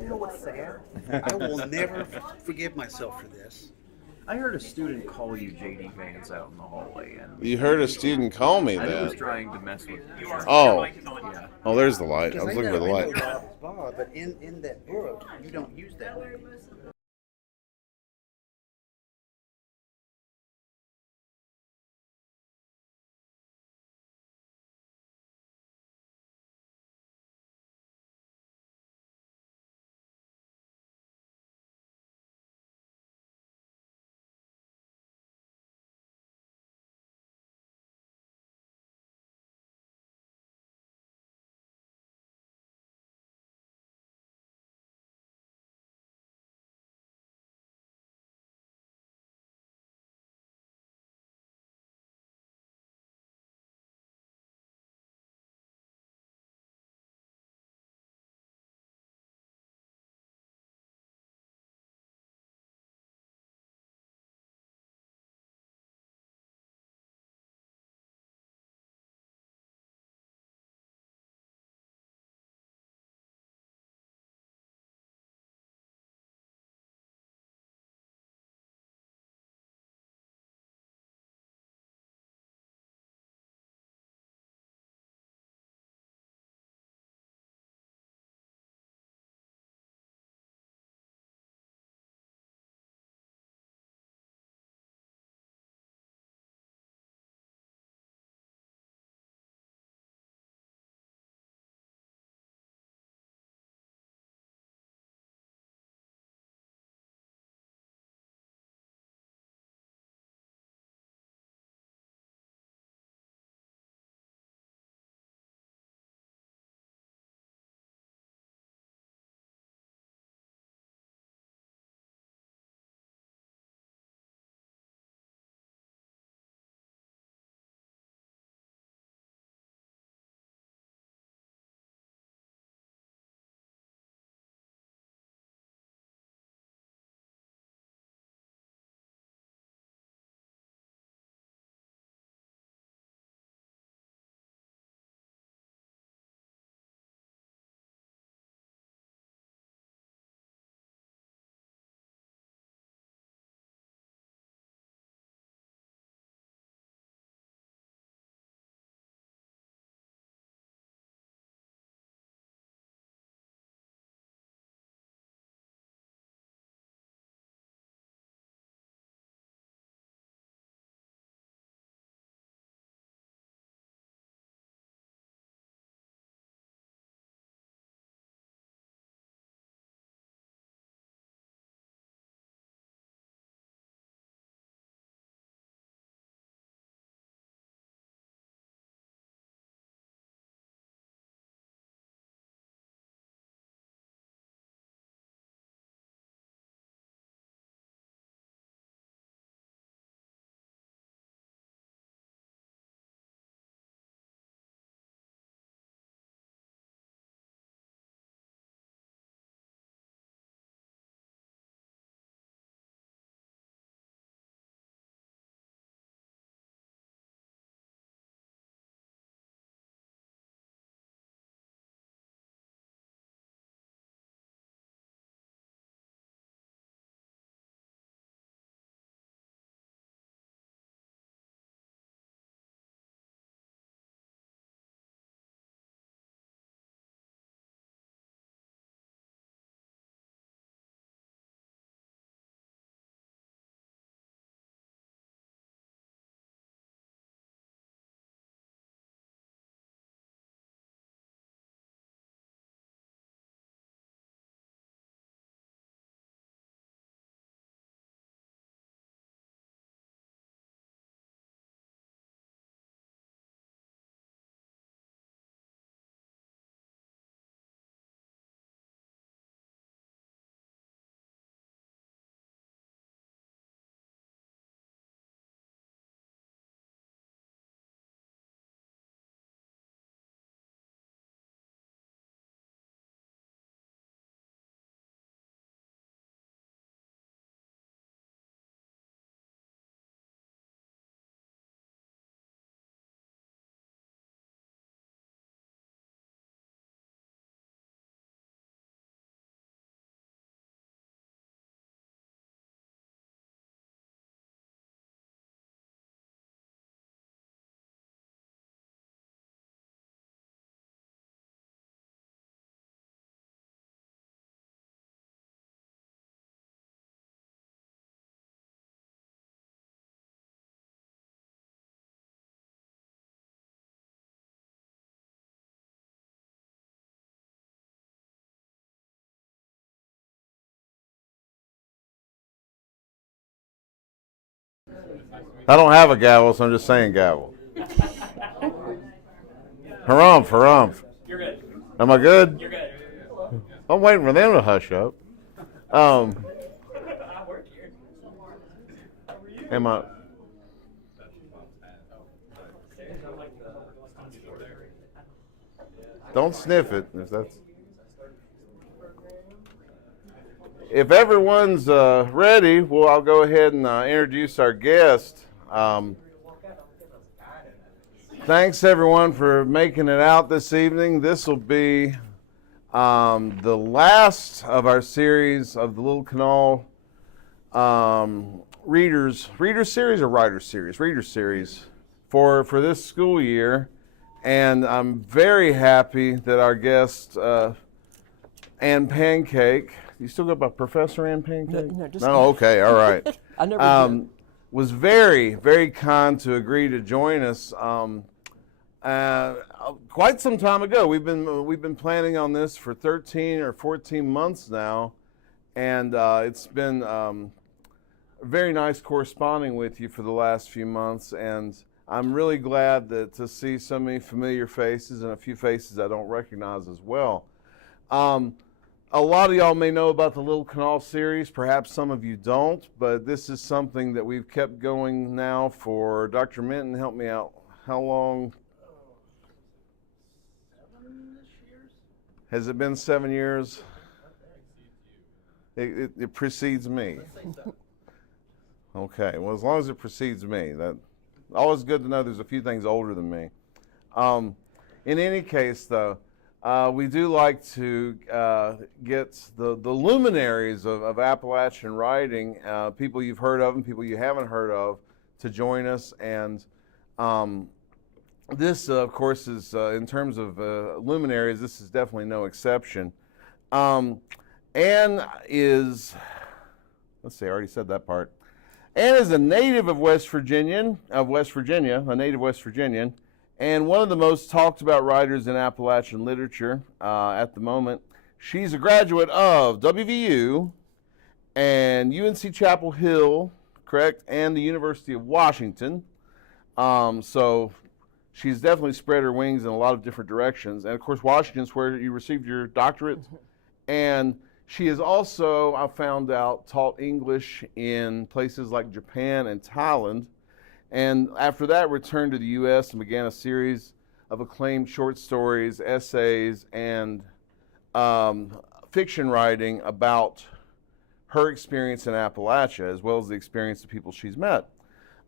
You know what's sad? I will never forgive myself for this. I heard a student call you JD Vance out in the hallway, and You heard a student call me I think he was that. trying to mess with you. Oh. Yeah. Oh, there's the light. I Because was looking for the I light. know Bob is Bob, but in that book, you don't use that name. I don't have a gavel, so I'm just saying gavel. Harumph, harumph. You're good. Am I good? You're good. I'm waiting for them to hush up. I work here. Am I? Don't sniff it. If everyone's ready, well, I'll go ahead and introduce our guest. Thanks, everyone, for making it out this evening. This will be the last of our series of the Little Kanawha reader series or writer series? Reader series for this school year. And I'm very happy that our guest, Ann Pancake, you still go by Professor Ann Pancake? No, just No, okay, all right. I never did. Was very, very kind to agree to join us quite some time ago. We've been planning on this for 13 or 14 months now, and it's been very nice corresponding with you for the last few months, and I'm really glad to see so many familiar faces and a few faces I don't recognize as well. A lot of y'all may know about the Little Kanawha series, perhaps some of you don't, but this is something that we've kept going now for, Dr. Minton, help me out, how long? 7-ish years? Has it been 7 years? It precedes me. Let's say so. Okay, well, as long as it precedes me, that always good to know there's a few things older than me. In any case, though, we do like to get the luminaries of Appalachian writing, people you've heard of and people you haven't heard of, to join us. And this, of course, is, in terms of luminaries, this is definitely no exception. Ann is, let's see, I already said that part. Ann is a native of West Virginia, a native West Virginian, and one of the most talked about writers in Appalachian literature at the moment. She's a graduate of WVU and UNC Chapel Hill, correct, and the University of Washington. So she's definitely spread her wings in a lot of different directions. And of course, Washington's where you received your doctorate. And she has also, I found out, taught English in places like Japan and Thailand. And after that, returned to the U.S. and began a series of acclaimed short stories, essays, and fiction writing about her experience in Appalachia, as well as the experience of people she's met.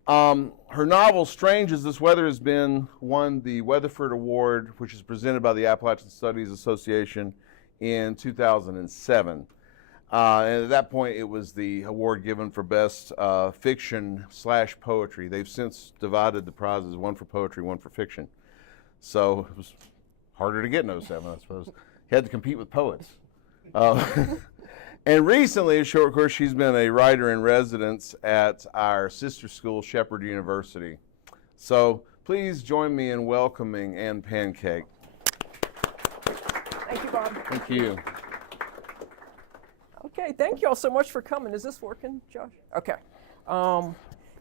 Her novel, Strange as This Weather Has Been, won the Weatherford Award, which is presented by the Appalachian Studies Association in 2007. And at that point, it was the award given for best fiction/poetry. They've since divided the prizes, one for poetry, one for fiction. So it was harder to get in 07, I suppose. You had to compete with poets. And recently, of course, she's been a writer-in-residence at our sister school, Shepherd University. So please join me in welcoming Ann Pancake. Thank you, Bob. Thank you. Okay, thank you all so much for coming. Is this working, Josh? Okay.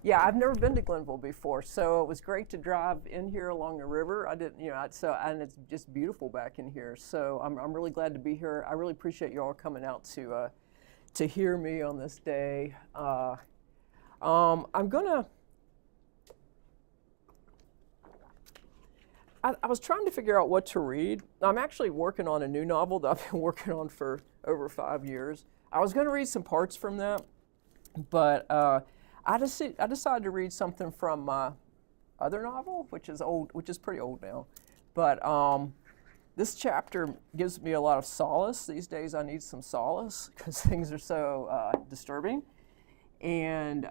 Yeah, I've never been to Glenville before, so it was great to drive in here along the river. I didn't, and it's just beautiful back in here. So I'm really glad to be here. I really appreciate you all coming out to hear me on this day. I'm gonna. I was trying to figure out what to read. I'm actually working on a new novel that I've been working on for over 5 years. I was going to read some parts from that, but I decided to read something from my other novel, which is pretty old now. But this chapter gives me a lot of solace. These days I need some solace because things are so disturbing. And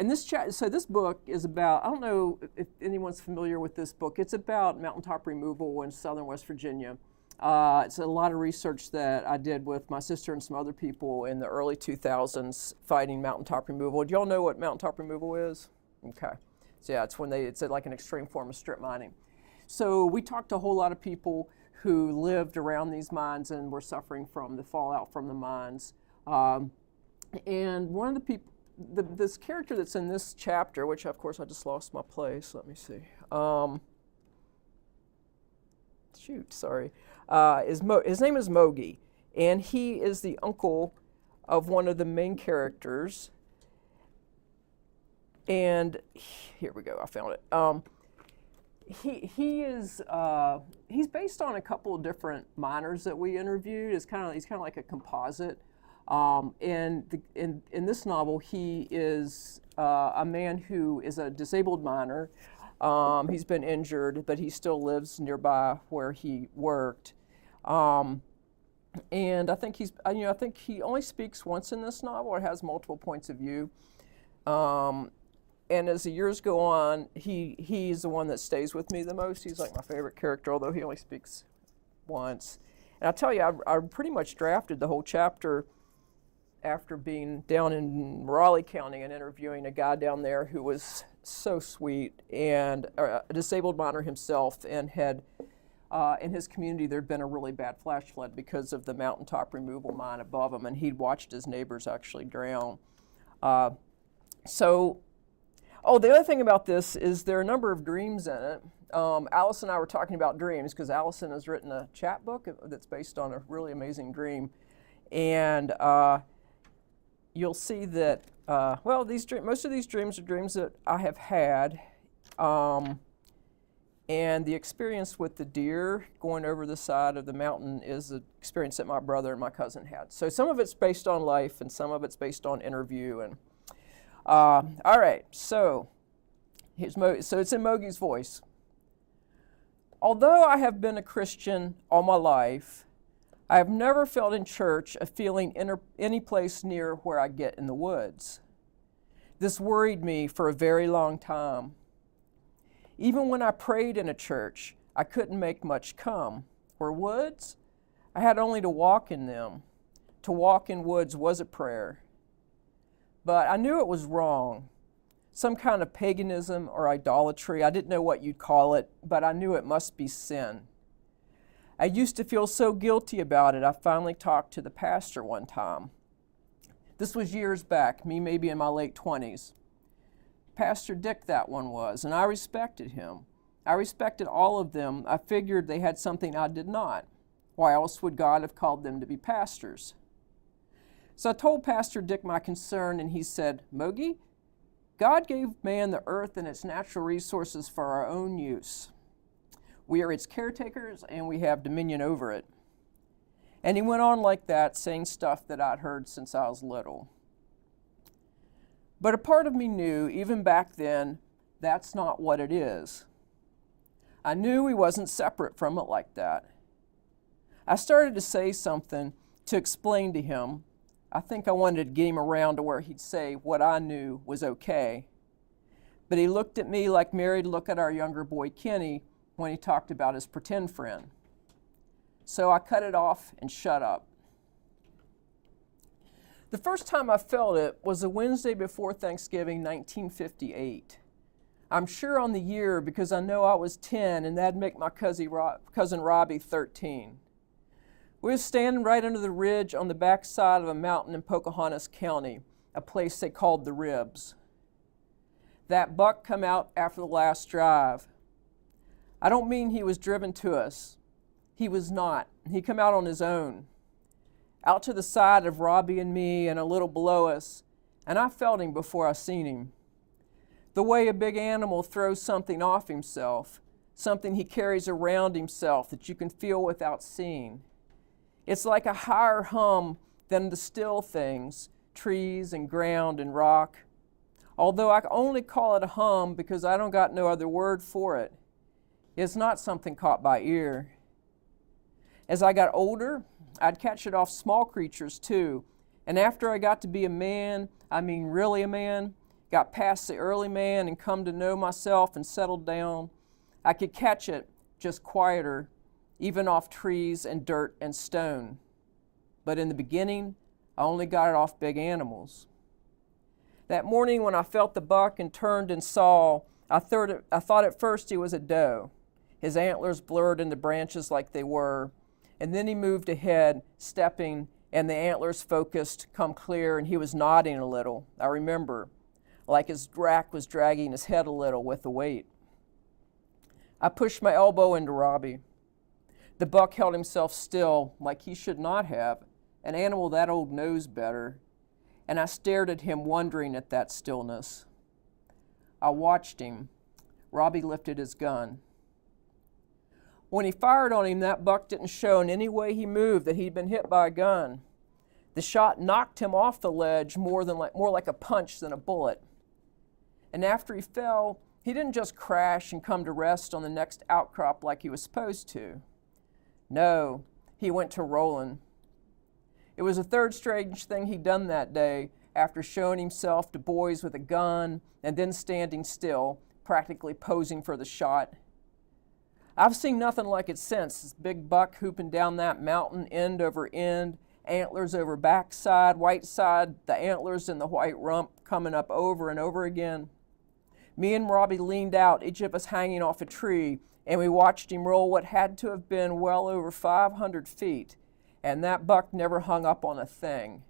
this book is about, I don't know if anyone's familiar with this book. It's about mountaintop removal in southern West Virginia. It's a lot of research that I did with my sister and some other people in the early 2000s fighting mountaintop removal. Do y'all know what mountaintop removal is? Okay. So yeah, it's like an extreme form of strip mining. So we talked to a whole lot of people who lived around these mines and were suffering from the fallout from the mines. And one of the this character that's in this chapter, which of course I just lost my place. Let me see. His name is Mogi, and he is the uncle of one of the main characters. And here we go. I found it. He's based on a couple of different miners that we interviewed. He's kind of like a composite. In this novel, he is a man who is a disabled miner. He's been injured, but he still lives nearby where he worked. And I think I think he only speaks once in this novel. It has multiple points of view. And as the years go on, he's the one that stays with me the most. He's like my favorite character, although he only speaks once. And I tell you, I pretty much drafted the whole chapter after being down in Raleigh County and interviewing a guy down there who was so sweet, and a disabled miner himself, and had in his community there'd been a really bad flash flood because of the mountaintop removal mine above him, and he'd watched his neighbors actually drown. The other thing about this is there are a number of dreams in it. Alice and I were talking about dreams because Allison has written a chapbook that's based on a really amazing dream, and you'll see that most of these dreams are dreams that I have had, and the experience with the deer going over the side of the mountain is an experience that my brother and my cousin had. So some of it's based on life, and some of it's based on interview. And all right, so it's in Mogi's voice. Although I have been a Christian all my life, I have never felt in church a feeling any place near where I get in the woods. This worried me for a very long time. Even when I prayed in a church, I couldn't make much come. Where woods? I had only to walk in them. To walk in woods was a prayer. But I knew it was wrong. Some kind of paganism or idolatry. I didn't know what you'd call it, but I knew it must be sin. I used to feel so guilty about it, I finally talked to the pastor one time. This was years back, me maybe in my late 20s. Pastor Dick that one was, and I respected him. I respected all of them. I figured they had something I did not. Why else would God have called them to be pastors? So I told Pastor Dick my concern, and he said, Mogi, God gave man the earth and its natural resources for our own use. We are its caretakers, and we have dominion over it. And he went on like that, saying stuff that I'd heard since I was little. But a part of me knew, even back then, that's not what it is. I knew he wasn't separate from it like that. I started to say something to explain to him. I think I wanted to get him around to where he'd say what I knew was okay. But he looked at me like Mary'd look at our younger boy Kenny when he talked about his pretend friend. So I cut it off and shut up. The first time I felt it was a Wednesday before Thanksgiving, 1958. I'm sure on the year because I know I was 10 and that'd make my cousin Robbie 13. We were standing right under the ridge on the backside of a mountain in Pocahontas County, a place they called the Ribs. That buck come out after the last drive. I don't mean he was driven to us. He was not. He come out on his own, out to the side of Robbie and me and a little below us, and I felt him before I seen him. The way a big animal throws something off himself, something he carries around himself that you can feel without seeing. It's like a higher hum than the still things, trees and ground and rock. Although I only call it a hum because I don't got no other word for it. It's not something caught by ear. As I got older, I'd catch it off small creatures too. And after I got to be a man, I mean really a man, got past the early man and come to know myself and settled down, I could catch it just quieter, even off trees and dirt and stone. But in the beginning, I only got it off big animals. That morning when I felt the buck and turned and saw, I thought at first he was a doe. His antlers blurred in the branches like they were, and then he moved ahead, stepping, and the antlers focused, come clear, and he was nodding a little, I remember, like his rack was dragging his head a little with the weight. I pushed my elbow into Robbie. The buck held himself still, like he should not have. An animal that old knows better. And I stared at him, wondering at that stillness. I watched him. Robbie lifted his gun. When he fired on him, that buck didn't show in any way he moved that he'd been hit by a gun. The shot knocked him off the ledge more like a punch than a bullet. And after he fell, he didn't just crash and come to rest on the next outcrop like he was supposed to. No, he went to rolling. It was the third strange thing he'd done that day, after showing himself to boys with a gun and then standing still, practically posing for the shot. I've seen nothing like it since. This big buck hooping down that mountain end over end, antlers over backside, white side, the antlers and the white rump coming up over and over again. Me and Robbie leaned out, each of us hanging off a tree, and we watched him roll what had to have been well over 500 feet. And that buck never hung up on a thing.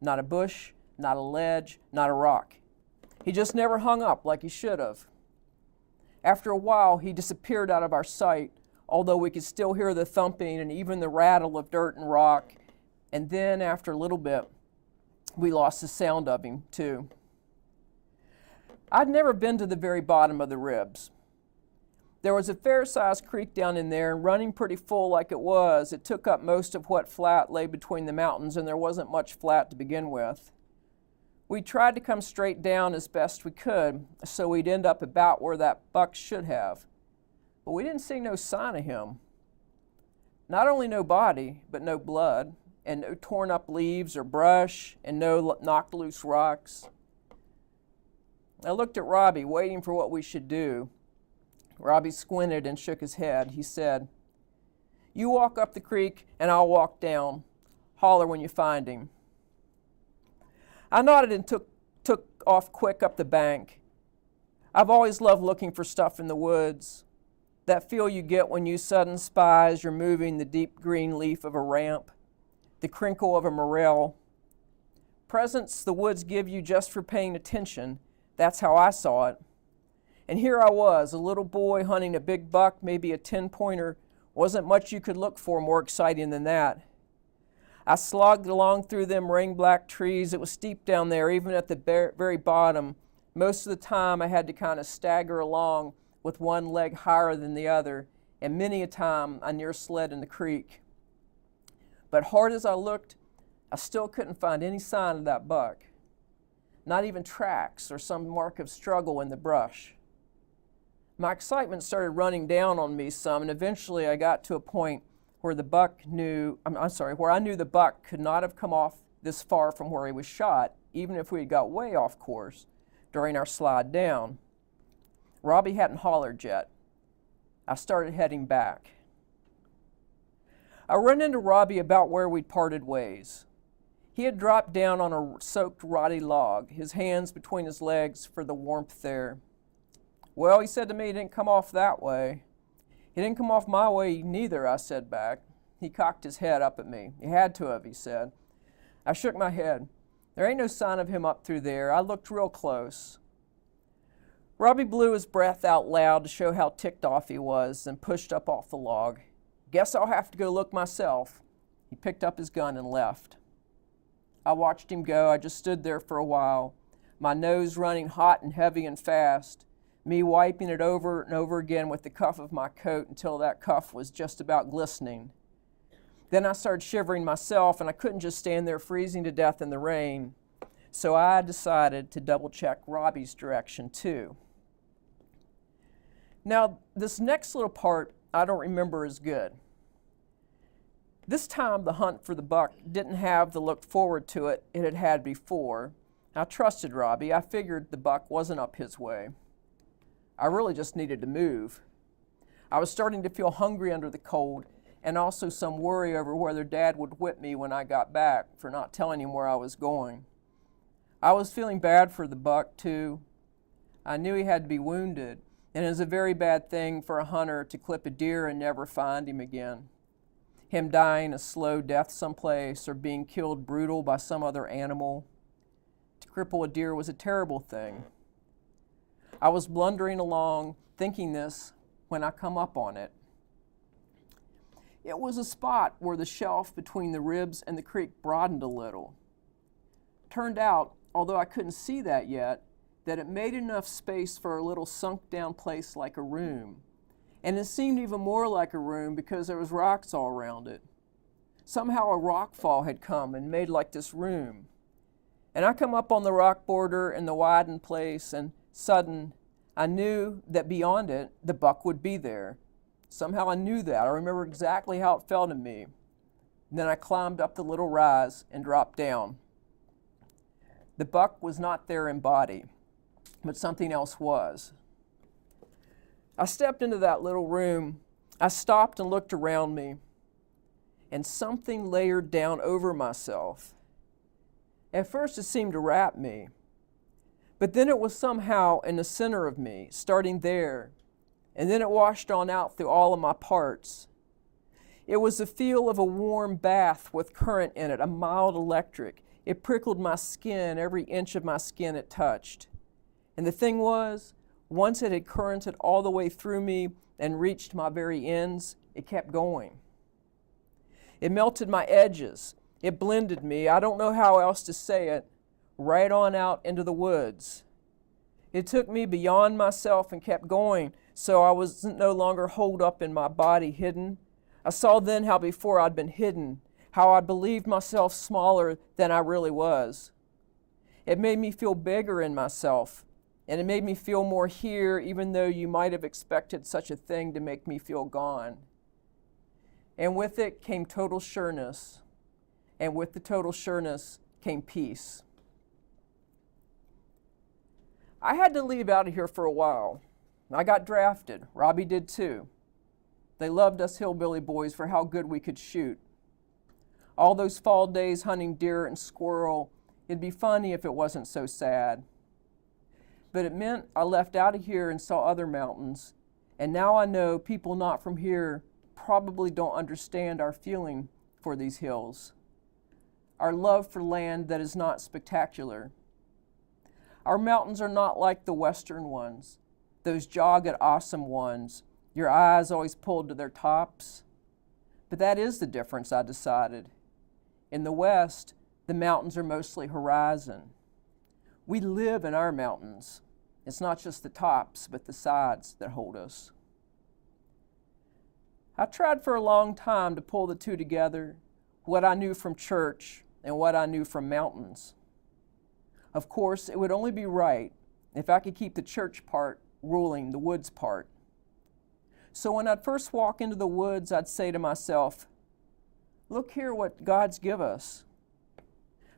Not a bush, not a ledge, not a rock. He just never hung up like he should have. After a while, he disappeared out of our sight, although we could still hear the thumping and even the rattle of dirt and rock. And then, after a little bit, we lost the sound of him, too. I'd never been to the very bottom of the ribs. There was a fair-sized creek down in there, and running pretty full like it was, it took up most of what flat lay between the mountains, and there wasn't much flat to begin with. We tried to come straight down as best we could, so we'd end up about where that buck should have. But we didn't see no sign of him. Not only no body, but no blood, and no torn up leaves or brush, and no knocked loose rocks. I looked at Robbie, waiting for what we should do. Robbie squinted and shook his head. He said, "You walk up the creek and I'll walk down. Holler when you find him." I nodded and took off quick up the bank. I've always loved looking for stuff in the woods. That feel you get when you sudden spy as you're moving the deep green leaf of a ramp, the crinkle of a morel. Presents the woods give you just for paying attention. That's how I saw it. And here I was, a little boy hunting a big buck, maybe a 10-pointer. Wasn't much you could look for more exciting than that. I slogged along through them rain-black trees. It was steep down there, even at the very bottom. Most of the time I had to kind of stagger along with one leg higher than the other, and many a time I near slid in the creek. But hard as I looked, I still couldn't find any sign of that buck. Not even tracks or some mark of struggle in the brush. My excitement started running down on me some, and eventually I got to a point where where I knew the buck could not have come off this far from where he was shot, even if we had got way off course during our slide down. Robbie hadn't hollered yet. I started heading back. I ran into Robbie about where we'd parted ways. He had dropped down on a soaked, rotty log, his hands between his legs for the warmth there. "Well," he said to me, "he didn't come off that way." "He didn't come off my way neither," I said back. He cocked his head up at me. "He had to have," he said. I shook my head. "There ain't no sign of him up through there. I looked real close." Robbie blew his breath out loud to show how ticked off he was, and pushed up off the log. "Guess I'll have to go look myself." He picked up his gun and left. I watched him go. I just stood there for a while, my nose running hot and heavy and fast, me wiping it over and over again with the cuff of my coat until that cuff was just about glistening. Then I started shivering myself, and I couldn't just stand there freezing to death in the rain. So I decided to double-check Robbie's direction, too. Now, this next little part I don't remember as good. This time, the hunt for the buck didn't have the look forward to it had had before. I trusted Robbie. I figured the buck wasn't up his way. I really just needed to move. I was starting to feel hungry under the cold, and also some worry over whether Dad would whip me when I got back for not telling him where I was going. I was feeling bad for the buck, too. I knew he had to be wounded, and it was a very bad thing for a hunter to clip a deer and never find him again. him dying a slow death someplace or being killed brutal by some other animal. To cripple a deer was a terrible thing. I was blundering along thinking this when I come up on it. It was a spot where the shelf between the ribs and the creek broadened a little. Turned out, although I couldn't see that yet, that it made enough space for a little sunk down place like a room. And it seemed even more like a room because there was rocks all around it. Somehow a rock fall had come and made like this room. And I come up on the rock border in the widened place, and sudden, I knew that beyond it, the buck would be there. Somehow I knew that. I remember exactly how it felt in me. And then I climbed up the little rise and dropped down. The buck was not there in body, but something else was. I stepped into that little room. I stopped and looked around me, and something layered down over myself. At first it seemed to wrap me, but then it was somehow in the center of me, starting there, and then it washed on out through all of my parts. It was the feel of a warm bath with current in it, a mild electric. It prickled my skin, every inch of my skin it touched. And the thing was, once it had currented all the way through me and reached my very ends, it kept going. It melted my edges. It blended me, I don't know how else to say it, right on out into the woods. It took me beyond myself and kept going, so I was no longer holed up in my body, hidden. I saw then how before I'd been hidden, how I believed myself smaller than I really was. It made me feel bigger in myself, and it made me feel more here, even though you might have expected such a thing to make me feel gone. And with it came total sureness, and with the total sureness came peace. I had to leave out of here for a while. I got drafted. Robbie did too. They loved us hillbilly boys for how good we could shoot. All those fall days hunting deer and squirrel, it'd be funny if it wasn't so sad. But it meant I left out of here and saw other mountains, and now I know people not from here probably don't understand our feeling for these hills, our love for land that is not spectacular. Our mountains are not like the western ones, those jagged, awesome ones, your eyes always pulled to their tops. But that is the difference, I decided. In the West, the mountains are mostly horizon. We live in our mountains. It's not just the tops, but the sides that hold us. I tried for a long time to pull the two together, what I knew from church and what I knew from mountains. Of course, it would only be right if I could keep the church part ruling the woods part. So when I'd first walk into the woods, I'd say to myself, look here what God's give us.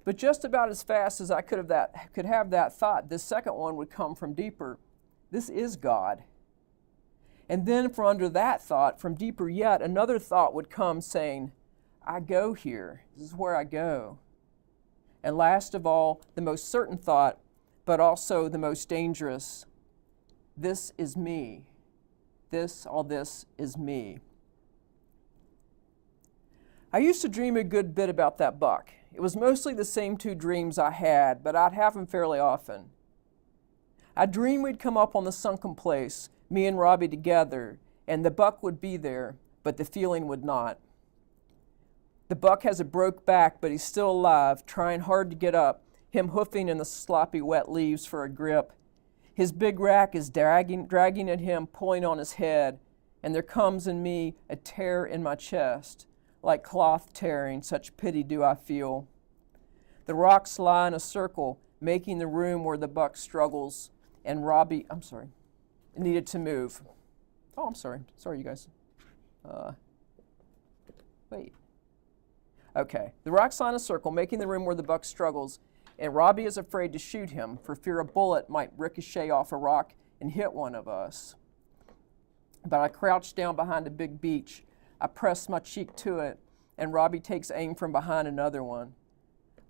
But just about as fast as I could have that thought, this second one would come from deeper. This is God. And then from under that thought, from deeper yet, another thought would come saying, I go here. This is where I go. And last of all, the most certain thought, but also the most dangerous, this is me. All this is me. I used to dream a good bit about that buck. It was mostly the same two dreams I had, but I'd have them fairly often. I dreamed we'd come up on the sunken place, me and Robbie together, and the buck would be there, but the feeling would not. The buck has a broke back, but he's still alive, trying hard to get up, him hoofing in the sloppy wet leaves for a grip. His big rack is dragging at him, pulling on his head, and there comes in me a tear in my chest, like cloth tearing, such pity do I feel. The rocks lie in a circle, making the room where the buck struggles, and Robbie, needed to move. Oh, I'm sorry, you guys. Wait. Okay, the rocks lie in a circle, making the room where the buck struggles, and Robbie is afraid to shoot him for fear a bullet might ricochet off a rock and hit one of us. But I crouch down behind a big beech. I press my cheek to it, and Robbie takes aim from behind another one.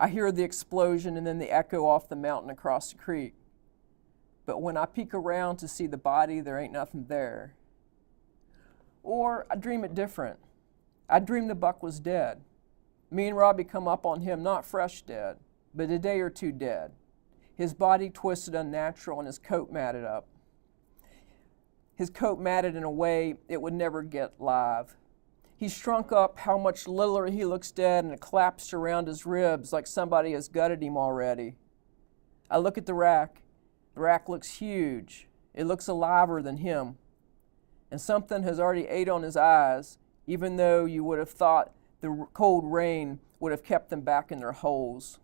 I hear the explosion and then the echo off the mountain across the creek. But when I peek around to see the body, there ain't nothing there. Or I dream it different. I dreamed the buck was dead. Me and Robbie come up on him, not fresh dead, but a day or two dead. His body twisted unnatural and his coat matted up. His coat matted in a way it would never get live. He shrunk up how much littler he looks dead, and it collapsed around his ribs like somebody has gutted him already. I look at the rack. The rack looks huge. It looks aliver than him. And something has already ate on his eyes, even though you would have thought the cold rain would have kept them back in their holes.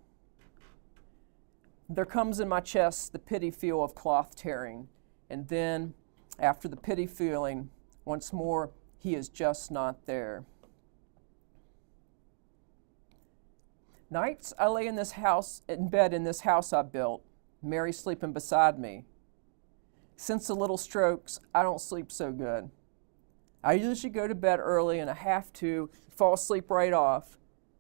There comes in my chest the pity feel of cloth tearing, and then, after the pity feeling, once more, he is just not there. Nights I lay in bed in this house I built, Mary sleeping beside me. Since the little strokes, I don't sleep so good. I usually go to bed early and I have to fall asleep right off,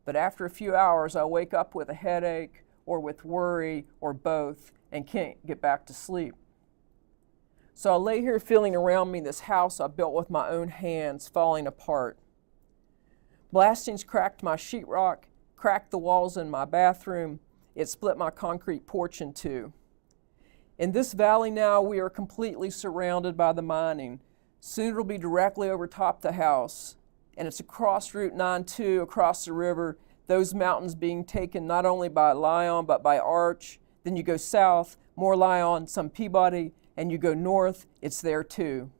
but after a few hours I wake up with a headache or with worry or both and can't get back to sleep. So I lay here feeling around me this house I built with my own hands falling apart. Blastings cracked my sheetrock, cracked the walls in my bathroom. It split my concrete porch in two. In this valley now, we are completely surrounded by the mining. Soon it'll be directly over top the house. And it's across Route 9-2, across the river, those mountains being taken not only by Lyon, but by Arch. Then you go south, more Lyon, some Peabody, and you go north, it's there too.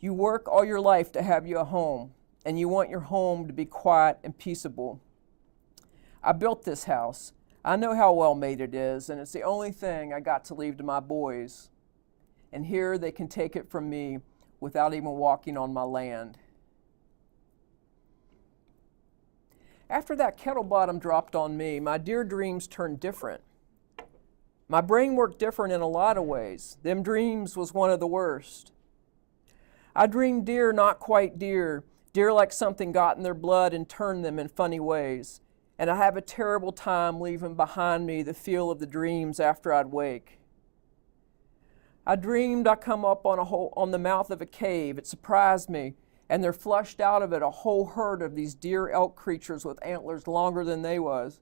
You work all your life to have you a home, and you want your home to be quiet and peaceable. I built this house. I know how well made it is, and it's the only thing I got to leave to my boys. And here they can take it from me without even walking on my land. After that kettle bottom dropped on me, my dear dreams turned different. My brain worked different in a lot of ways. Them dreams was one of the worst. I dreamed deer not quite deer, deer like something got in their blood and turned them in funny ways. And I have a terrible time leaving behind me the feel of the dreams after I'd wake. I dreamed I come up on the mouth of a cave. It surprised me, and there flushed out of it a whole herd of these deer elk creatures with antlers longer than they was,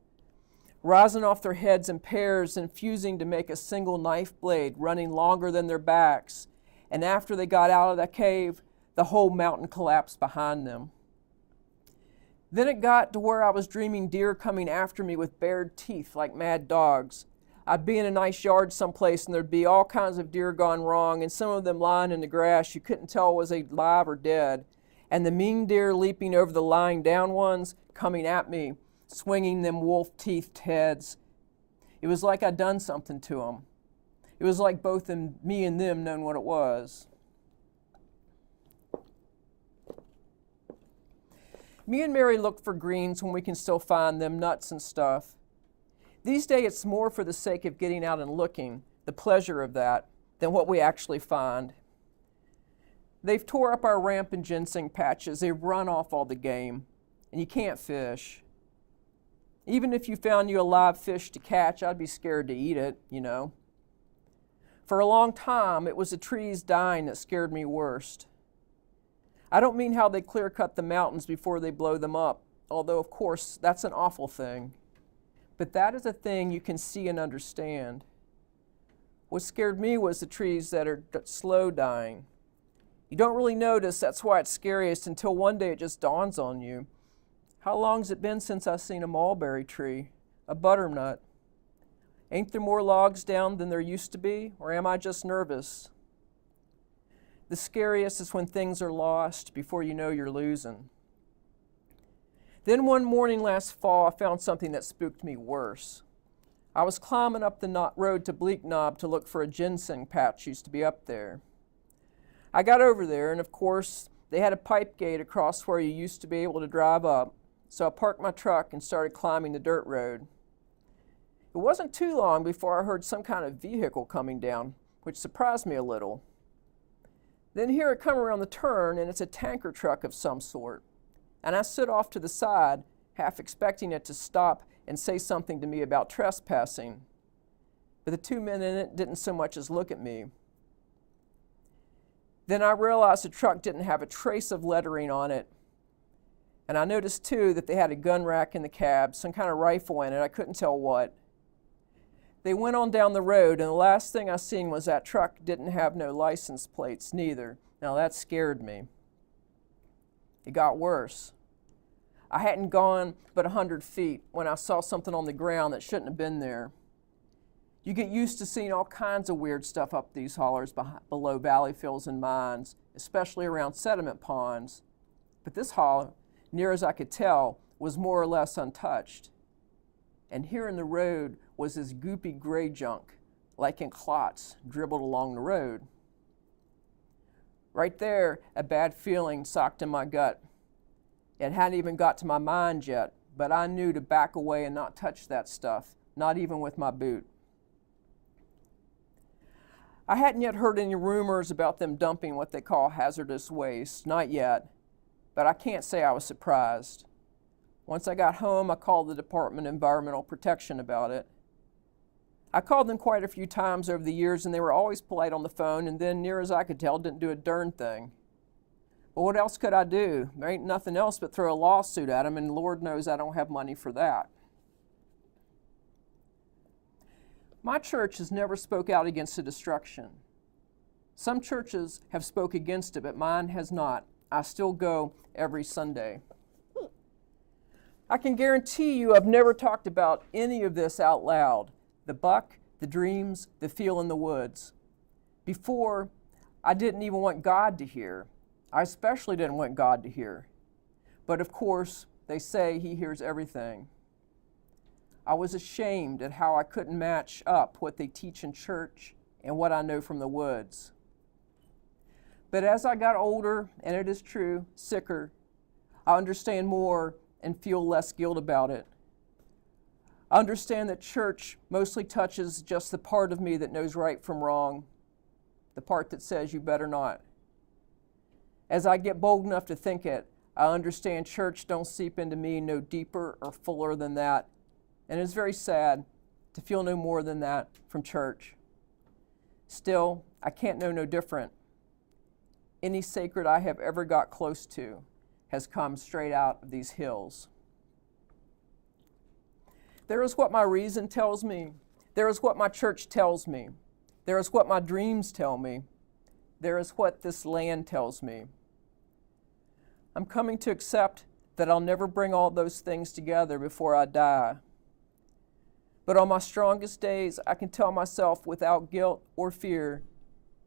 rising off their heads in pairs and fusing to make a single knife blade running longer than their backs. And after they got out of that cave, the whole mountain collapsed behind them. Then it got to where I was dreaming deer coming after me with bared teeth like mad dogs. I'd be in a nice yard someplace and there'd be all kinds of deer gone wrong, and some of them lying in the grass you couldn't tell was they alive or dead. And the mean deer leaping over the lying down ones coming at me, swinging them wolf-teethed heads. It was like I'd done something to them. It was like both me and them knowing what it was. Me and Mary look for greens when we can still find them, nuts and stuff. These days it's more for the sake of getting out and looking, the pleasure of that, than what we actually find. They've tore up our ramp and ginseng patches. They've run off all the game, and you can't fish. Even if you found you a live fish to catch, I'd be scared to eat it, you know. For a long time, it was the trees dying that scared me worst. I don't mean how they clear-cut the mountains before they blow them up, although, of course, that's an awful thing. But that is a thing you can see and understand. What scared me was the trees that are slow dying. You don't really notice that's why it's scariest until one day it just dawns on you. How long's it been since I've seen a mulberry tree, a butternut? Ain't there more logs down than there used to be, or am I just nervous? The scariest is when things are lost before you know you're losing. Then one morning last fall, I found something that spooked me worse. I was climbing up the road to Bleak Knob to look for a ginseng patch used to be up there. I got over there, and of course, they had a pipe gate across where you used to be able to drive up, so I parked my truck and started climbing the dirt road. It wasn't too long before I heard some kind of vehicle coming down, which surprised me a little. Then here it come around the turn, and it's a tanker truck of some sort. And I stood off to the side, half expecting it to stop and say something to me about trespassing. But the two men in it didn't so much as look at me. Then I realized the truck didn't have a trace of lettering on it. And I noticed too that they had a gun rack in the cab, some kind of rifle in it, I couldn't tell what. They went on down the road, and the last thing I seen was that truck didn't have no license plates neither. Now that scared me. It got worse. I hadn't gone but 100 feet when I saw something on the ground that shouldn't have been there. You get used to seeing all kinds of weird stuff up these hollers below valley fills and mines, especially around sediment ponds. But this holler, near as I could tell, was more or less untouched. And here in the road was this goopy gray junk, like in clots, dribbled along the road. Right there, a bad feeling socked in my gut. It hadn't even got to my mind yet, but I knew to back away and not touch that stuff, not even with my boot. I hadn't yet heard any rumors about them dumping what they call hazardous waste, not yet, but I can't say I was surprised. Once I got home, I called the Department of Environmental Protection about it. I called them quite a few times over the years, and they were always polite on the phone, and then, near as I could tell, didn't do a darn thing. But what else could I do? There ain't nothing else but throw a lawsuit at them, and Lord knows I don't have money for that. My church has never spoke out against the destruction. Some churches have spoke against it, but mine has not. I still go every Sunday. I can guarantee you I've never talked about any of this out loud. The buck, the dreams, the feel in the woods. Before, I didn't even want God to hear. I especially didn't want God to hear. But of course, they say He hears everything. I was ashamed at how I couldn't match up what they teach in church and what I know from the woods. But as I got older, and it is true, sicker, I understand more and feel less guilt about it. I understand that church mostly touches just the part of me that knows right from wrong, the part that says you better not. As I get bold enough to think it, I understand church don't seep into me no deeper or fuller than that. And it's very sad to feel no more than that from church. Still, I can't know no different. Any sacred I have ever got close to has come straight out of these hills. There is what my reason tells me. There is what my church tells me. There is what my dreams tell me. There is what this land tells me. I'm coming to accept that I'll never bring all those things together before I die. But on my strongest days, I can tell myself without guilt or fear,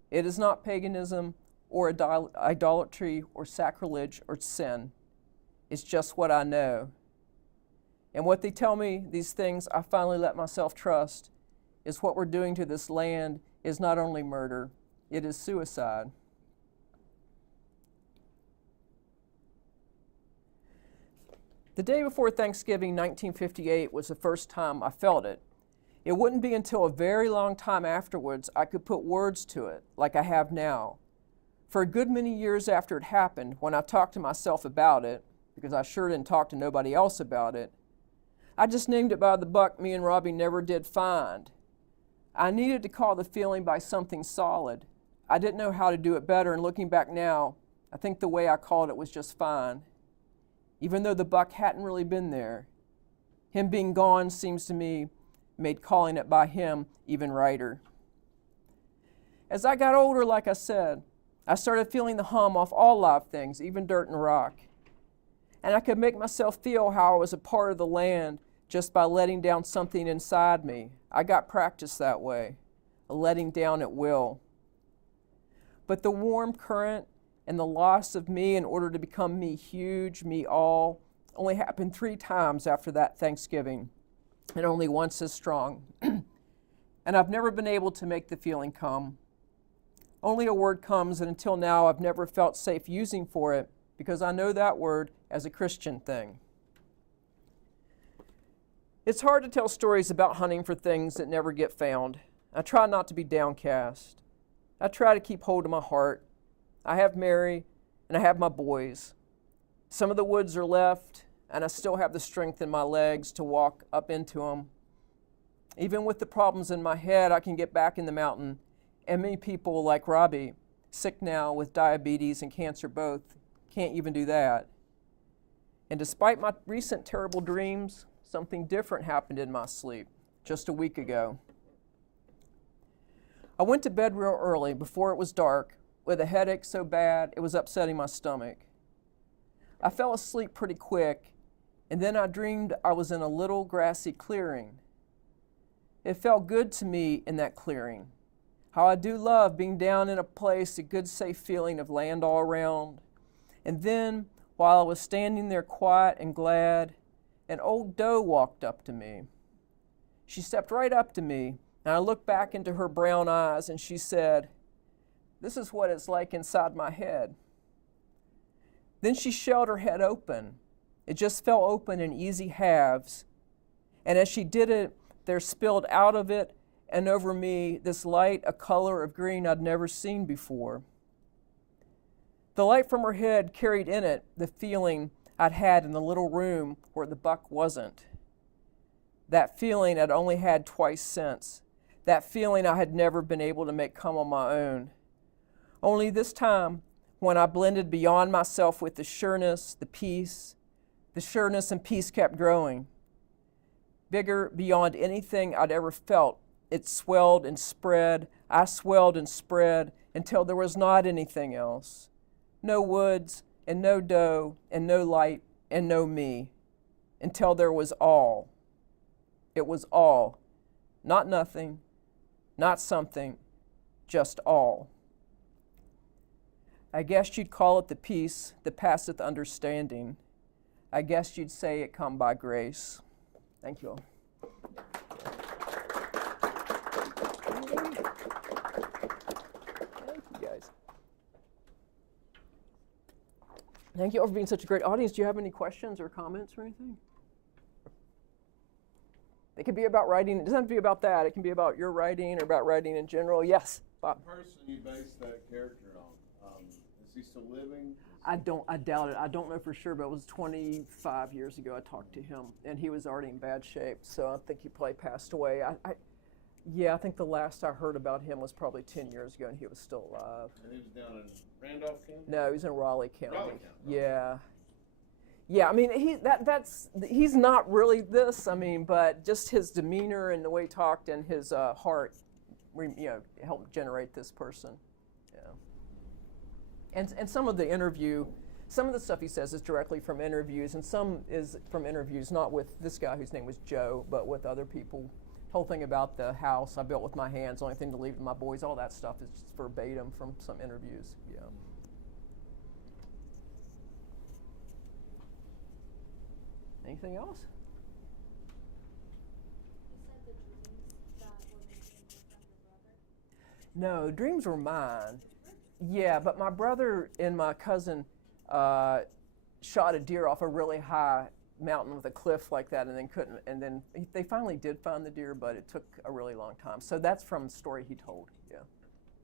it is not paganism or idolatry or sacrilege or sin. It's just what I know. And what they tell me, these things I finally let myself trust, is what we're doing to this land is not only murder, it is suicide. The day before Thanksgiving 1958 was the first time I felt it. It wouldn't be until a very long time afterwards I could put words to it, like I have now. For a good many years after it happened, when I talked to myself about it, because I sure didn't talk to nobody else about it, I just named it by the buck me and Robbie never did find. I needed to call the feeling by something solid. I didn't know how to do it better, and looking back now, I think the way I called it was just fine. Even though the buck hadn't really been there. Him being gone seems to me made calling it by him even righter. As I got older, like I said, I started feeling the hum off all live things, even dirt and rock. And I could make myself feel how I was a part of the land just by letting down something inside me. I got practice that way, a letting down at will. But the warm current and the loss of me in order to become me huge, me all, only happened 3 times after that Thanksgiving, and only once as strong. And I've never been able to make the feeling come. Only a word comes, and until now I've never felt safe using for it because I know that word as a Christian thing. It's hard to tell stories about hunting for things that never get found. I try not to be downcast. I try to keep hold of my heart. I have Mary, and I have my boys. Some of the woods are left, and I still have the strength in my legs to walk up into them. Even with the problems in my head, I can get back in the mountain, and many people like Robbie, sick now with diabetes and cancer both, can't even do that. And despite my recent terrible dreams, something different happened in my sleep just a week ago. I went to bed real early before it was dark with a headache so bad it was upsetting my stomach. I fell asleep pretty quick, and then I dreamed I was in a little grassy clearing. It felt good to me in that clearing. How I do love being down in a place, a good safe feeling of land all around. And then, while I was standing there quiet and glad, an old doe walked up to me. She stepped right up to me, and I looked back into her brown eyes, and she said, "This is what it's like inside my head." Then she shelled her head open. It just fell open in easy halves. And as she did it, there spilled out of it and over me this light, a color of green I'd never seen before. The light from her head carried in it the feeling I'd had in the little room where the buck wasn't. That feeling I'd only had twice since. That feeling I had never been able to make come on my own. Only this time, when I blended beyond myself with the sureness, the peace, the sureness and peace kept growing. Bigger beyond anything I'd ever felt. It swelled and spread. I swelled and spread until there was not anything else. No woods and no doe and no light and no me. Until there was all. It was all. Not nothing, not something, just all. I guess you'd call it the peace that passeth understanding. I guess you'd say it come by grace. Thank you all. Thank you, guys. Thank you all for being such a great audience. Do you have any questions or comments or anything? It could be about writing. It doesn't have to be about that. It can be about your writing or about writing in general. Yes, Bob. The person you based that character on, is he still living? I doubt it. I don't know for sure, but it was 25 years ago I talked to him, and he was already in bad shape, so I think he probably passed away. I think the last I heard about him was probably 10 years ago, and he was still alive. And he was down in Randolph County? No, he's in Raleigh County. Raleigh County. Yeah. Yeah, I mean, he's not really this, I mean, but just his demeanor and the way he talked and his heart, helped generate this person. Yeah. And some of the stuff he says is directly from interviews, and some is from interviews, not with this guy whose name was Joe, but with other people. Whole thing about the house I built with my hands, only thing to leave to my boys, all that stuff is just verbatim from some interviews. Yeah. Anything else? You said the dreams that were mentioned were from your brother? No, dreams were mine. Yeah, but my brother and my cousin shot a deer off a really high mountain with a cliff like that, and then couldn't. And then they finally did find the deer, but it took a really long time. So that's from the story he told. Yeah.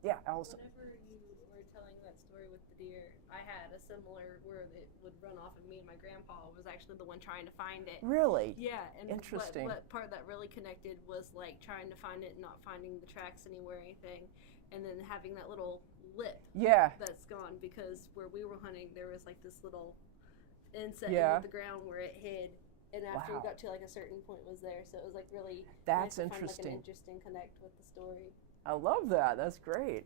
Yeah, Allison. Whenever you were telling that story with the deer, I had a similar where it would run off of me, and my grandpa was actually the one trying to find it. Really? Yeah, and Interesting. What part that really connected was like trying to find it and not finding the tracks anywhere or anything, and then having that little lip that's gone, because where we were hunting there was like this little inset into the ground where it hid, and after you got to like a certain point was there, so it was like really That's nice to interesting. find, like, an interesting connect with the story. I love that. That's great.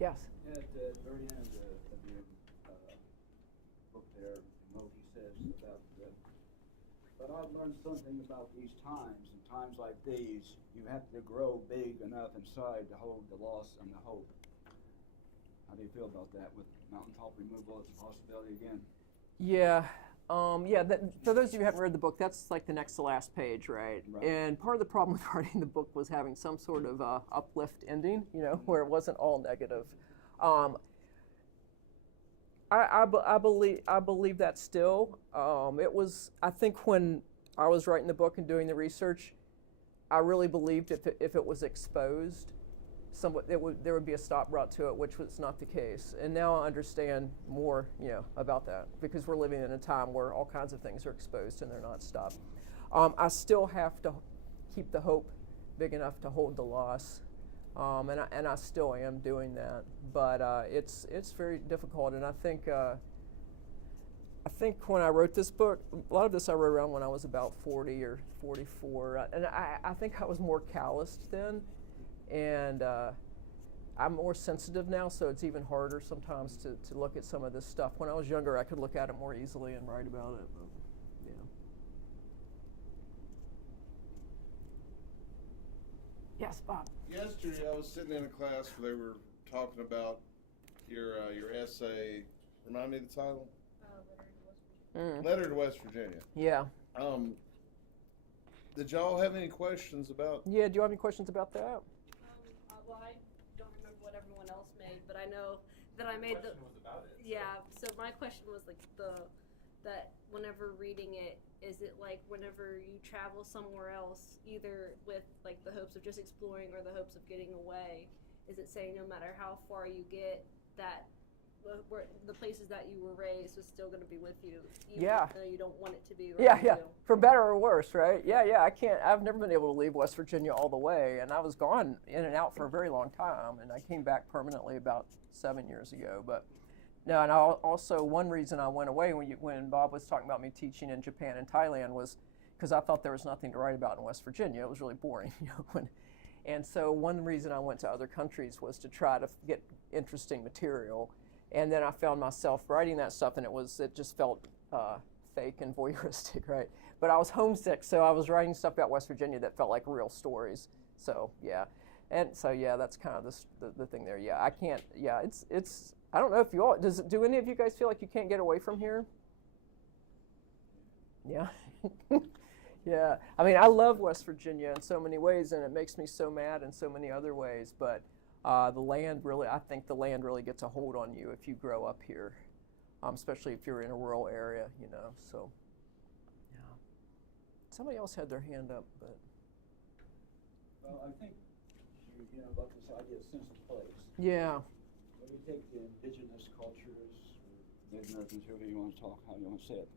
Yes. At the very end of your book there, Mogi says about, but I've learned something about these times, and times like these, you have to grow big enough inside to hold the loss and the hope. How do you feel about that with mountaintop removal as a possibility again? Yeah. For those of you who haven't read the book, that's like the next to last page, right? And part of the problem with writing the book was having some sort of uplift ending, where it wasn't all negative. I believe that still. It was, I think when I was writing the book and doing the research, I really believed if it was exposed, there would be a stop brought to it, which was not the case. And now I understand more, about that, because we're living in a time where all kinds of things are exposed and they're not stopped. I still have to keep the hope big enough to hold the loss. and I still am doing that. But it's very difficult, and I think when I wrote this book, a lot of this I wrote around when I was about 40 or 44, and I think I was more calloused then, and I'm more sensitive now, so it's even harder sometimes to look at some of this stuff. When I was younger, I could look at it more easily and write about it. But, yeah. Yes, Bob. Yesterday, I was sitting in a class where they were talking about your essay. Remind me of the title. Letter to West Virginia. Yeah. Did y'all have any questions about? Yeah. Do you have any questions about that? Well, I don't remember what everyone else made, but I know that I made the. Was about it. Yeah. So my question was like that whenever reading it, is it like whenever you travel somewhere else, either with like the hopes of just exploring or the hopes of getting away, is it saying no matter how far you get, that where the places that you were raised was still going to be with you, even though you don't want it to be. Yeah, yeah. For better or worse, right? Yeah, yeah. I've never been able to leave West Virginia all the way, and I was gone in and out for a very long time, and I came back permanently about 7 years ago. But no, and also one reason I went away when Bob was talking about me teaching in Japan and Thailand was because I thought there was nothing to write about in West Virginia. It was really boring, and so one reason I went to other countries was to try to get interesting material. And then I found myself writing that stuff, and it just felt fake and voyeuristic, right? But I was homesick, so I was writing stuff about West Virginia that felt like real stories. So yeah, and so yeah, that's kind of the thing there. Yeah, I can't. Yeah, it's. I don't know if you all do any of you guys feel like you can't get away from here? Yeah, yeah. I mean, I love West Virginia in so many ways, and it makes me so mad in so many other ways, but. I think the land really gets a hold on you if you grow up here, especially if you're in a rural area, so, yeah. Somebody else had their hand up, but. Well, I think, about this idea of sense of place. Yeah. When you take the indigenous cultures, Native Americans, whoever you want to talk, how you want to say it,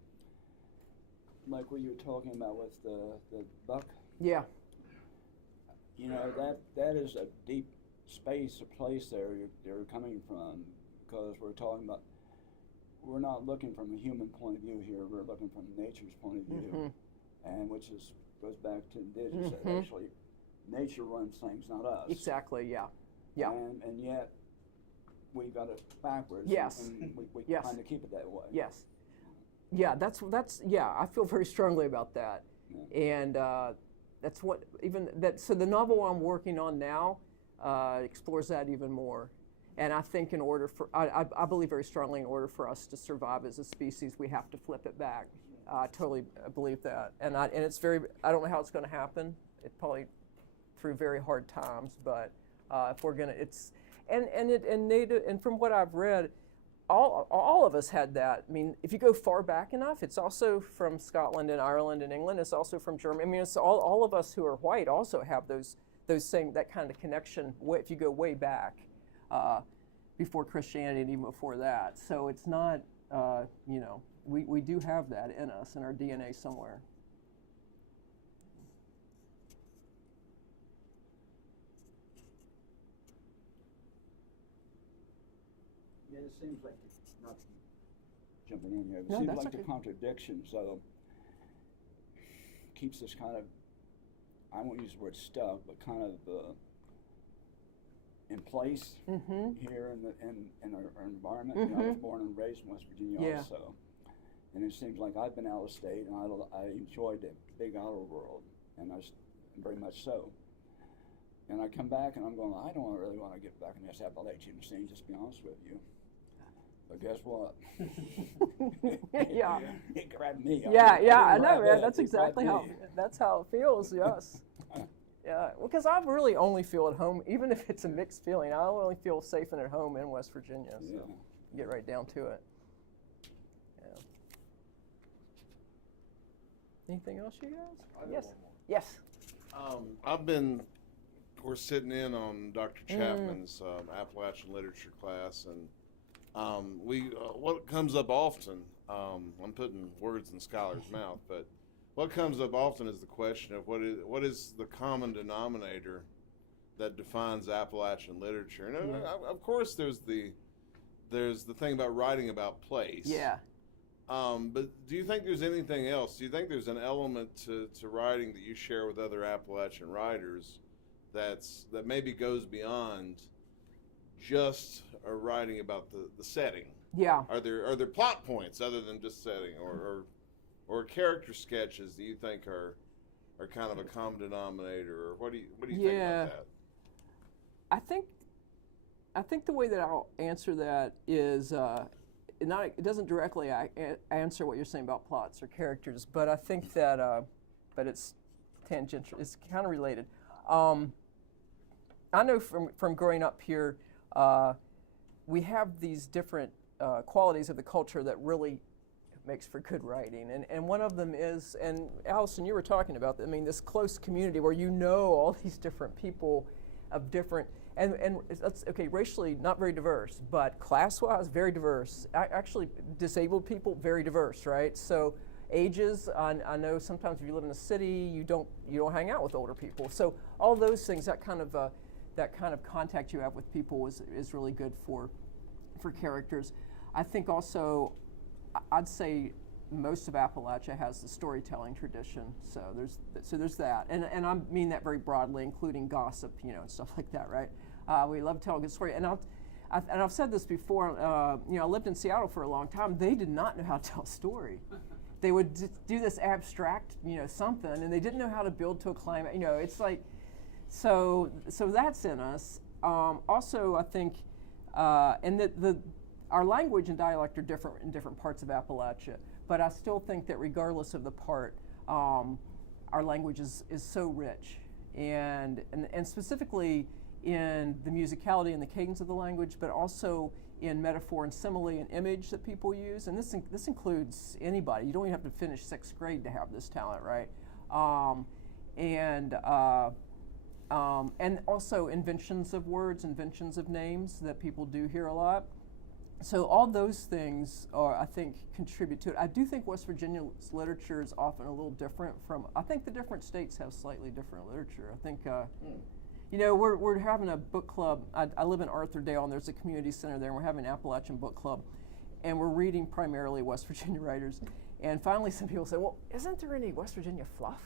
like what you were talking about with the buck. Yeah. That is a deep space or place there you're coming from, because we're not looking from a human point of view here, we're looking from nature's point of view, and which goes back to indigenous. Actually, nature runs things, not us. Exactly. Yeah. Yeah. And yet we got it backwards. Yes. And we Yes. kind of keep it that way. Yes. Yeah. That's. Yeah. I feel very strongly about that, and that's what So the novel I'm working on now. Explores that even more, and I think in order for I believe very strongly in order for us to survive as a species, we have to flip it back. I totally believe that, and it's very. I don't know how it's going to happen. It's probably through very hard times, but if we're gonna, and from what I've read, all of us had that. I mean, if you go far back enough, it's also from Scotland and Ireland and England. It's also from Germany. I mean, it's all of us who are white also have those same, that kind of connection if you go way back before Christianity and even before that. So it's not, we do have that in us, in our DNA somewhere. Yeah, it seems like, not jumping in here, it No, seems that's like okay. the contradiction, so keeps this kind of, I won't use the word stuck, but kind of in place here in our environment. I was born and raised in West Virginia also, and it seems like I've been out of state, and I enjoyed the big outer world, and very much so. And I come back and I'm going, I don't really want to get back in this Appalachian scene, just to be honest with you. But guess what? Yeah. It grabbed me. I know, man. That's exactly how it feels. Yes. Yeah. Well, because I really only feel at home, even if it's a mixed feeling. I only feel safe and at home in West Virginia. So get right down to it. Yeah. Anything else, you guys? Yes. Yes. We're sitting in on Dr. Chapman's Appalachian Literature class, and what comes up often, I'm putting words in scholars' mouth, but what comes up often is the question of what is the common denominator that defines Appalachian literature. And of course, there's the thing about writing about place. Yeah. But do you think there's anything else? Do you think there's an element to writing that you share with other Appalachian writers that maybe goes beyond just writing about the setting? Yeah. Are there plot points other than just setting, or character sketches that you think are kind of a common denominator, or what do you think about that? I think the way that I'll answer that is it doesn't directly answer what you're saying about plots or characters, but I think that but it's tangential. It's kind of related. I know from growing up here, we have these different qualities of the culture that really makes for good writing, and one of them is, and Allison, you were talking about, I mean, this close community where you know all these different people of different, and that's okay, racially not very diverse, but class-wise very diverse. Actually, disabled people very diverse, right? So ages, I know sometimes if you live in a city, you don't hang out with older people. So all those things, that kind of contact you have with people is really good for characters. I think also, I'd say most of Appalachia has the storytelling tradition. So there's that, and I mean that very broadly, including gossip, and stuff like that, right? We love telling a good story, and I've said this before. I lived in Seattle for a long time. They did not know how to tell a story. They would do this abstract, something, and they didn't know how to build to a climax. It's like, so that's in us. Also, I think, and our language and dialect are different in different parts of Appalachia, but I still think that regardless of the part, our language is so rich, and specifically in the musicality and the cadence of the language, but also in metaphor and simile and image that people use. And this includes anybody. You don't even have to finish 6th grade to have this talent, right? And also inventions of words, inventions of names that people do hear a lot. So all those things I think, contribute to it. I do think West Virginia's literature is often a little different from, I think the different states have slightly different literature. I think, we're having a book club. I live in Arthurdale, and there's a community center there, and we're having an Appalachian book club. And we're reading primarily West Virginia writers. And finally some people say, well, isn't there any West Virginia fluff?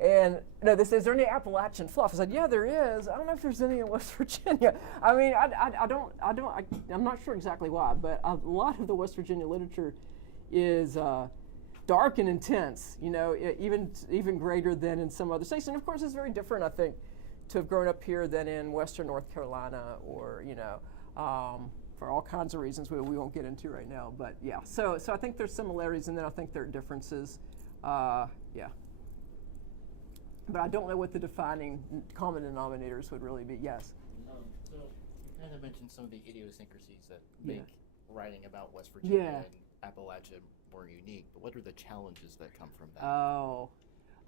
And no, they say, is there any Appalachian fluff? I said, yeah, there is. I don't know if there's any in West Virginia. I mean, I'm not sure exactly why, but a lot of the West Virginia literature is dark and intense, even greater than in some other states. And of course, it's very different, I think, to have grown up here than in Western North Carolina, or, for all kinds of reasons we won't get into right now. But yeah, so I think there's similarities, and then I think there are differences. Yeah. But I don't know what the defining common denominators would really be. Yes? So you kind of mentioned some of the idiosyncrasies that make writing about West Virginia and Appalachia more unique, but what are the challenges that come from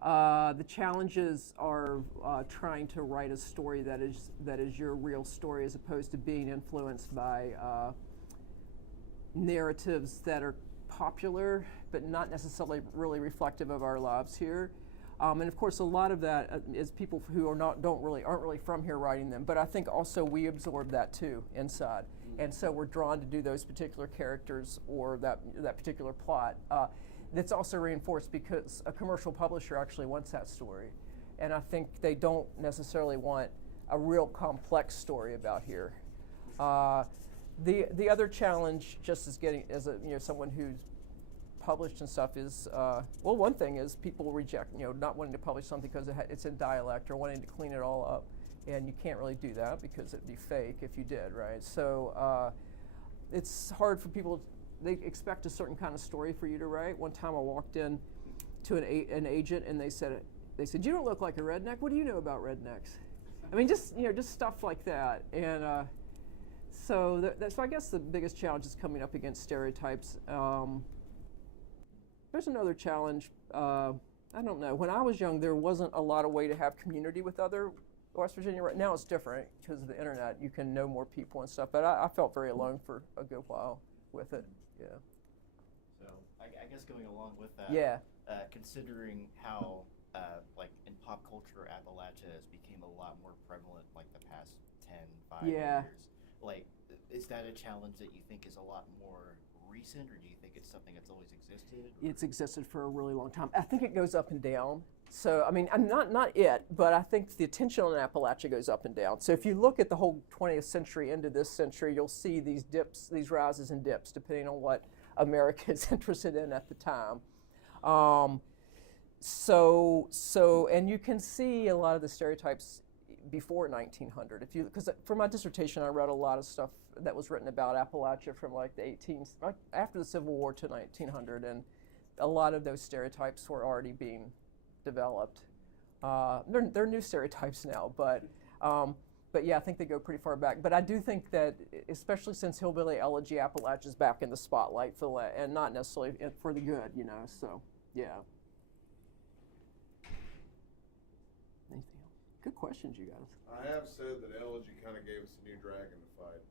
that? The challenges are trying to write a story that is your real story, as opposed to being influenced by narratives that are popular but not necessarily really reflective of our lives here. And of course, a lot of that is people who aren't really from here writing them. But I think also we absorb that too inside, and so we're drawn to do those particular characters or that particular plot. That's also reinforced because a commercial publisher actually wants that story, and I think they don't necessarily want a real complex story about here. The other challenge, just as someone who's published and stuff, is one thing is people reject not wanting to publish something because it's in dialect, or wanting to clean it all up, and you can't really do that because it'd be fake if you did, right? So it's hard for people. They expect a certain kind of story for you to write. One time I walked in to an agent, and they said you don't look like a redneck. What do you know about rednecks? I mean, just stuff like that. And so I guess the biggest challenge is coming up against stereotypes. There's another challenge. I don't know. When I was young, there wasn't a lot of way to have community with other West Virginia. Right now, it's different because of the internet. You can know more people and stuff. But I felt very alone for a good while with it. Yeah. So I guess going along with that. Yeah. Considering how like in pop culture, Appalachia has became a lot more prevalent like the past 10, 5 Yeah. years. Like, is that a challenge that you think is a lot more recent, or do you think it's something that's always existed? Or? It's existed for a really long time. I think it goes up and down. So, I mean, I'm not it, but I think the attention on Appalachia goes up and down. So if you look at the whole 20th century into this century, you'll see these dips, these rises and dips, depending on what America is interested in at the time. And you can see a lot of the stereotypes before 1900. Because for my dissertation, I read a lot of stuff that was written about Appalachia from like the after the Civil War to 1900, and a lot of those stereotypes were already being developed. They're new stereotypes now, but yeah, I think they go pretty far back. But I do think that, especially since Hillbilly Elegy, Appalachia's back in the spotlight and not necessarily for the good, you know. So yeah. Anything else? Good questions, you guys. I have said that Elegy kind of gave us a new dragon to fight.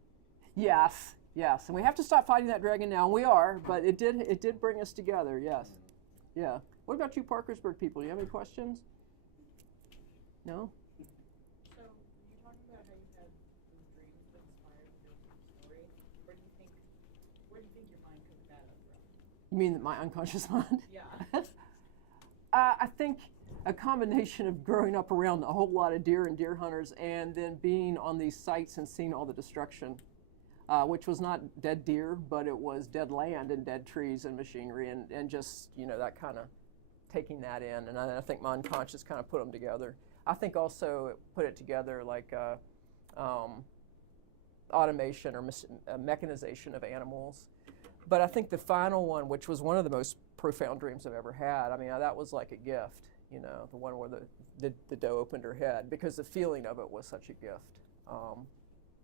Yes, and we have to stop fighting that dragon now. And we are, but it did bring us together. Yes, yeah. What about you Parkersburg people? Do you have any questions? No? So, you're talking about how you had these dreams that inspired your story. Where do you think your mind could have got that from? You mean my unconscious mind? Yeah. I think a combination of growing up around a whole lot of deer and deer hunters, and then being on these sites and seeing all the destruction, which was not dead deer, but it was dead land and dead trees and machinery, and just, you know, that kind of taking that in. And I think my unconscious kind of put them together. I think also it put it together like automation or mechanization of animals. But I think the final one, which was one of the most profound dreams I've ever had, I mean, that was like a gift, you know, the one where the doe opened her head, because the feeling of it was such a gift.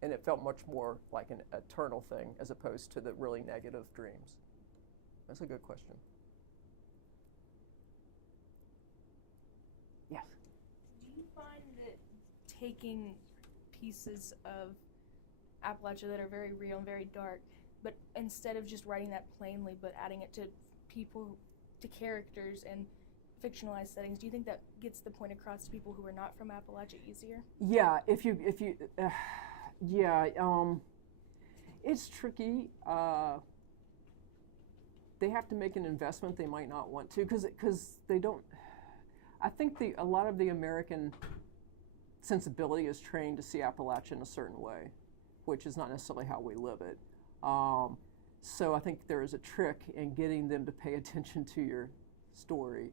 And it felt much more like an eternal thing as opposed to the really negative dreams. That's a good question. Yes? Do you find that taking pieces of Appalachia that are very real and very dark, but instead of just writing that plainly, but adding it to people, to characters and fictionalized settings, do you think that gets the point across to people who are not from Appalachia easier? Yeah, it's tricky. They have to make an investment they might not want to, because they don't. I think a lot of the American sensibility is trained to see Appalachia in a certain way, which is not necessarily how we live it. So I think there is a trick in getting them to pay attention to your story.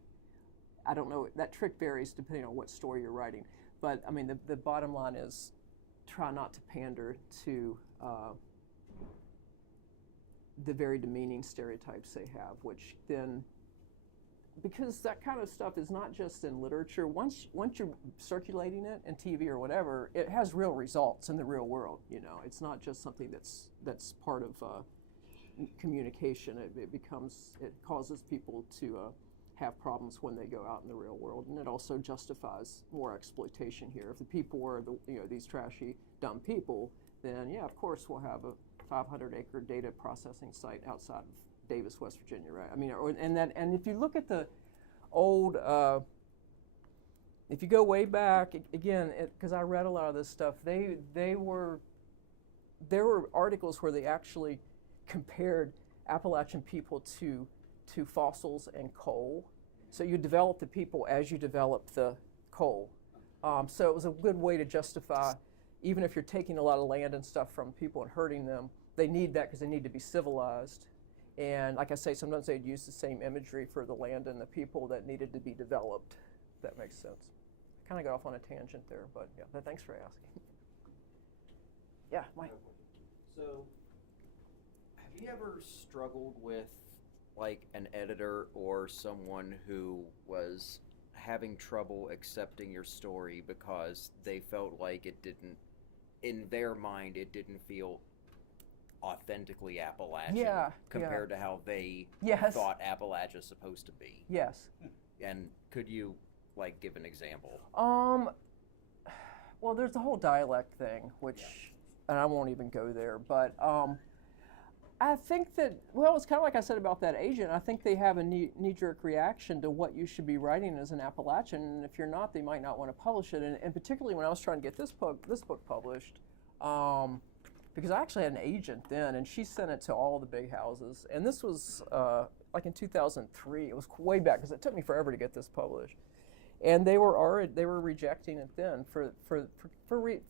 I don't know, that trick varies depending on what story you're writing. But I mean, the bottom line is try not to pander to the very demeaning stereotypes they have, which then, because that kind of stuff is not just in literature. Once you're circulating it in TV or whatever, it has real results in the real world. You know, it's not just something that's part of communication. It causes people to have problems when they go out in the real world, and it also justifies more exploitation here. If the people were these trashy, dumb people, then yeah, of course we'll have a 500-acre data processing site outside of Davis, West Virginia, right? I mean, and if you look at the old, if you go way back again, because I read a lot of this stuff, there were articles where they actually compared Appalachian people to fossils and coal. So you develop the people as you develop the coal. So it was a good way to justify, even if you're taking a lot of land and stuff from people and hurting them, they need that because they need to be civilized. And like I say, sometimes they'd use the same imagery for the land and the people that needed to be developed. If that makes sense. I kind of got off on a tangent there, but yeah, but thanks for asking. Yeah, Mike. So, have you ever struggled with like an editor or someone who was having trouble accepting your story because they felt like it didn't, in their mind, it didn't feel authentically Appalachian compared to how they thought Appalachia's supposed to be? Yes. And could you like give an example? Well, there's the whole dialect thing, which, and I won't even go there, but I think that, well, it's kind of like I said about that agent. I think they have a knee-jerk reaction to what you should be writing as an Appalachian, and if you're not, they might not want to publish it. And particularly when I was trying to get this book published, because I actually had an agent then, and she sent it to all the big houses. And this was like in 2003. It was way back, because it took me forever to get this published. And they were rejecting it then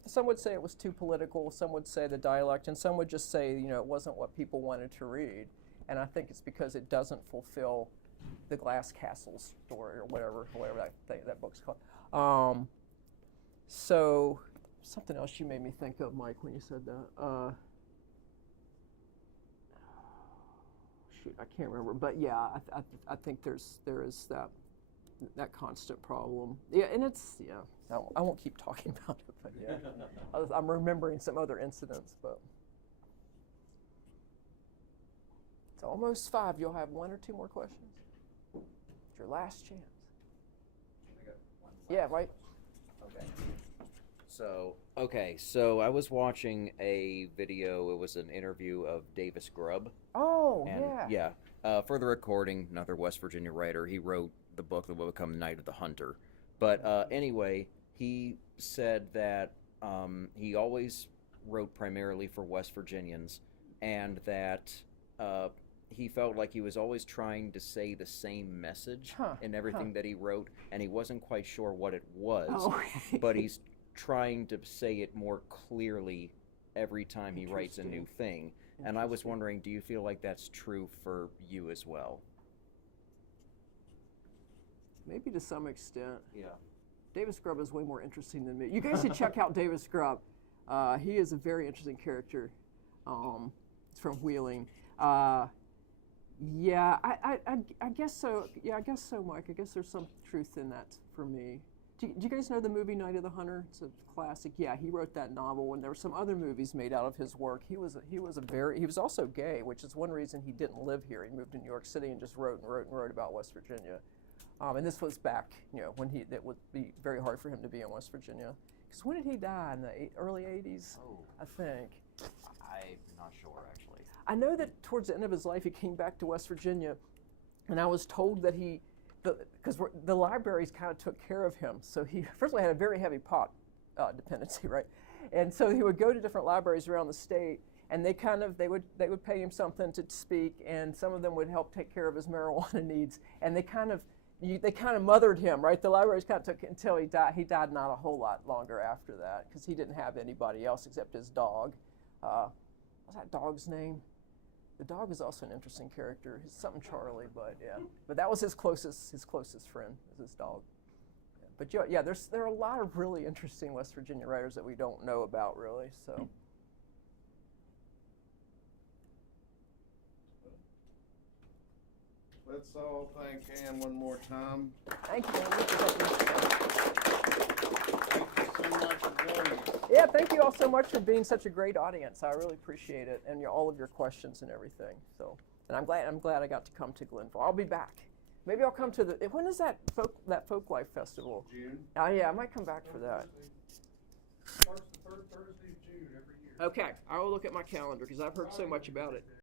some would say it was too political, some would say the dialect, and some would just say, you know, it wasn't what people wanted to read. And I think it's because it doesn't fulfill the Glass Castle story or whatever that book's called. So something else you made me think of, Mike, when you said that. Shoot, I can't remember, but yeah, I think there is that constant problem. Yeah, and it's, yeah, I won't keep talking about it, but yeah. I'm remembering some other incidents, but. It's almost 5. You'll have 1 or 2 more questions. It's your last chance. Yeah, right? Okay. So I was watching a video. It was an interview of Davis Grubb. Oh, and, yeah. For the recording, another West Virginia writer. He wrote the book that will become Night of the Hunter. But anyway, he said that he always wrote primarily for West Virginians, and that he felt like he was always trying to say the same message in everything that he wrote, and he wasn't quite sure what it was, but he's trying to say it more clearly every time he writes a new thing. And I was wondering, do you feel like that's true for you as well? Maybe to some extent. Yeah. Davis Grubb is way more interesting than me. You guys should check out Davis Grubb. He is a very interesting character. It's from Wheeling. Yeah, I guess so. Yeah, I guess so, Mike. I guess there's some truth in that for me. Do you guys know the movie Night of the Hunter? It's a classic. Yeah, he wrote that novel, and there were some other movies made out of his work. He was also gay, which is one reason he didn't live here. He moved to New York City and just wrote about West Virginia. And this was back, when it would be very hard for him to be in West Virginia. Because when did he die? In the early 80s, I think. I'm not sure, actually. I know that towards the end of his life, he came back to West Virginia, and I was told that because the libraries kind of took care of him. So he, first of all, had a very heavy pot dependency, right? And so he would go to different libraries around the state, and they would pay him something to speak, and some of them would help take care of his marijuana needs, and they kind of mothered him, right? The libraries kind of took it until he died. He died not a whole lot longer after that, because he didn't have anybody else except his dog. What's that dog's name? The dog is also an interesting character. He's something Charlie, but yeah. But that was his closest friend, was his dog. But yeah, there are a lot of really interesting West Virginia writers that we don't know about, really. So. Let's all thank Ann one more time. Thank you, Ann. Thank you so much for joining us. Yeah, thank you all so much for being such a great audience. I really appreciate it, and all of your questions and everything. So, and I'm glad I got to come to Glenville. I'll be back. Maybe I'll come to when is that folk life festival? June. Yeah, I might come back for that. Starts the third Thursday of June every year. Okay, I will look at my calendar because I've heard so much about it.